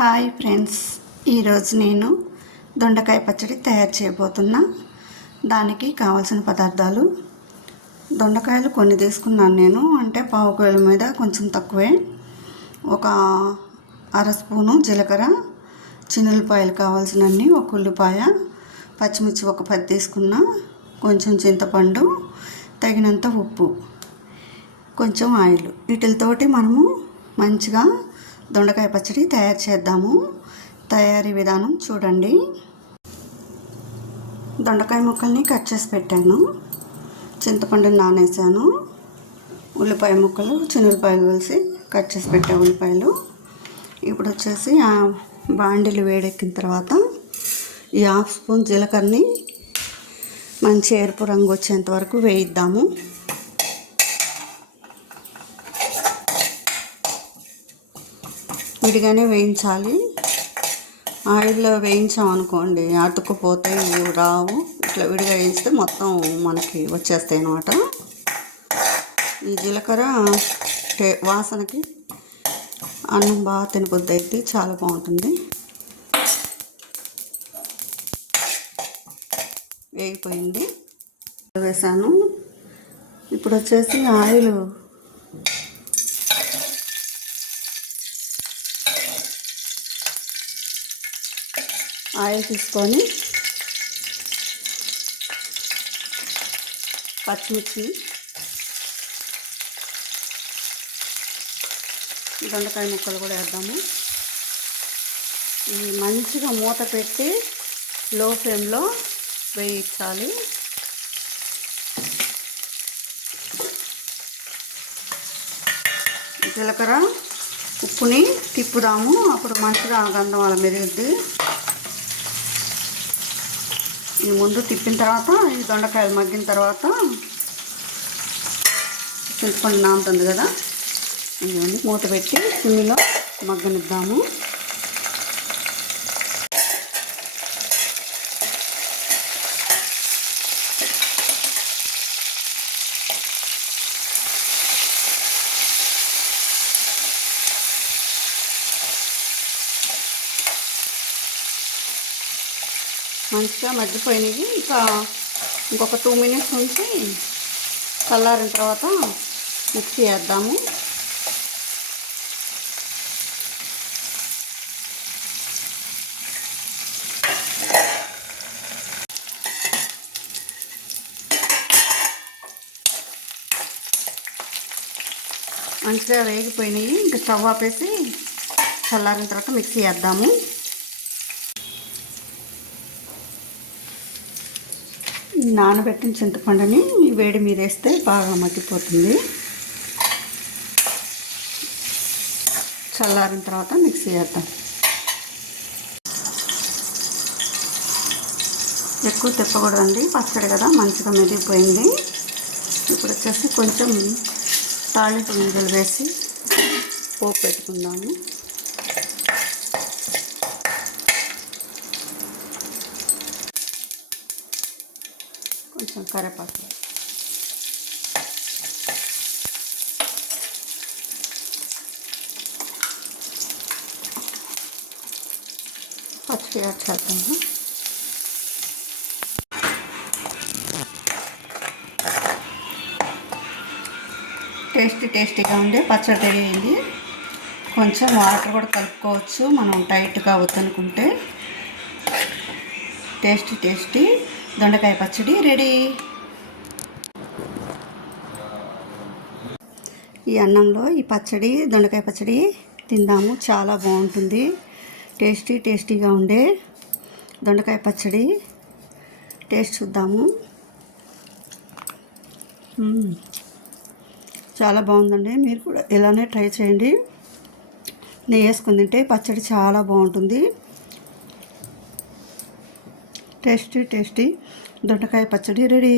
Hi friends. ఈరోజు నేను దొండకాయ పచ్చడి తయారు చేయబోతున్నా. దానికి కావాల్సిన పదార్థాలు. దొండకాయలు కొన్ని తీసుకున్నాను నేను. అంటే పావు మీద కొంచెం తక్కువే. ఒక అర స్పూను జీలకర్ర. చిన్నులపాయలు కావాల్సినన్ని ఒక ఉల్లిపాయ. పచ్చిమిర్చి ఒక పది తీసుకున్నా. కొంచెం చింతపండు. తగినంత ఉప్పు. కొంచెం ఆయిల్. వీటితోటి మనము మంచిగా దొండకాయ పచ్చడి తయారు చేద్దాము. తయారీ విధానం చూడండి. దొండకాయ ముక్కల్ని కట్ చేసి పెట్టాను. చింతపండుని నానేసాను. ఉల్లిపాయ ముక్కలు చిన్నపాయలు కలిసి కట్ చేసి పెట్టా ఉల్లిపాయలు. ఇప్పుడు వచ్చేసి ఆ బాండీలు వేడెక్కిన తర్వాత ఈ హాఫ్ స్పూన్ జీలకర్రని మంచి ఎరుపు రంగు వచ్చేంత వరకు వేయిద్దాము. విడిగానే వేయించాలి. ఆయిల్లో వేయించామనుకోండి అతుక్కుపోతే ఇవి రావు. ఇట్లా విడిగా వేయిస్తే మొత్తం మనకి వచ్చేస్తాయి అన్నమాట. ఈ జీలకర్ర టే వాసనకి అన్నం బాగా తినబుద్ది అయితే చాలా బాగుంటుంది. వేగిపోయింది. వేసాను. ఇప్పుడు వచ్చేసి ఆయిల్ ఆయిల్ తీసుకొని పచ్చిమిర్చి దొండకాయ ముక్కలు కూడా వేద్దాము. ఇవి మంచిగా మూత పెట్టి లో ఫ్లేమ్లో వేయించాలి. జీలకర్ర ఉప్పుని తిప్పుదాము. అప్పుడు మంచిగా గంధం అలా మెరుగుద్ది ఈ ముందు తిప్పిన తర్వాత ఈ దొండకాయలు మగ్గిన తర్వాత చింతపండు నాముతుంది కదా. ఇవన్నీ మూత పెట్టి సిమ్మిలో మగ్గనిద్దాము. మంచిగా మగ్గిపోయినవి. ఇంకా ఇంకొక టూ మినిట్స్ ఉంచి చల్లారిన తర్వాత మిక్సీ వేద్దాము మంచిగా వేగిపోయినాయి ఇంకా స్టవ్ ఆపేసి చల్లారిన తర్వాత మిక్సీ వేద్దాము నానబెట్టిన చింతపండుని వేడి మీద వేస్తే బాగా మగ్గిపోతుంది. చల్లారిన తర్వాత మిక్సీ వేద్దాం ఎక్కువ తిప్పకూడదండి పచ్చడి కదా మంచిగా మెదిగిపోయింది. ఇప్పుడు వచ్చేసి కొంచెం తాళింపు గింజలు వేసి పోపు పెట్టుకుందాము. కొంచెం కరివేపాకు. పచ్చి యాడ్ చేద్దాము. టేస్టీ టేస్టీగా ఉండే పచ్చడి రెడీ కొంచెం వాటర్ కూడా కలుపుకోవచ్చు మనం టైట్గా వద్దనుకుంటే. Tasty tasty. దొండకాయ పచ్చడి రెడీ. ఈ అన్నంలో ఈ పచ్చడి దొండకాయ పచ్చడి తిందాము. చాలా బాగుంటుంది. టేస్టీ టేస్టీగా ఉండే దొండకాయ పచ్చడి. టేస్ట్ చూద్దాము. చాలా బాగుందండి. మీరు కూడా ఇలానే ట్రై చేయండి. నెయ్యి వేసుకుని తింటే పచ్చడి చాలా బాగుంటుంది. టేస్టీ టేస్టీ దొండకాయ పచ్చడి రెడీ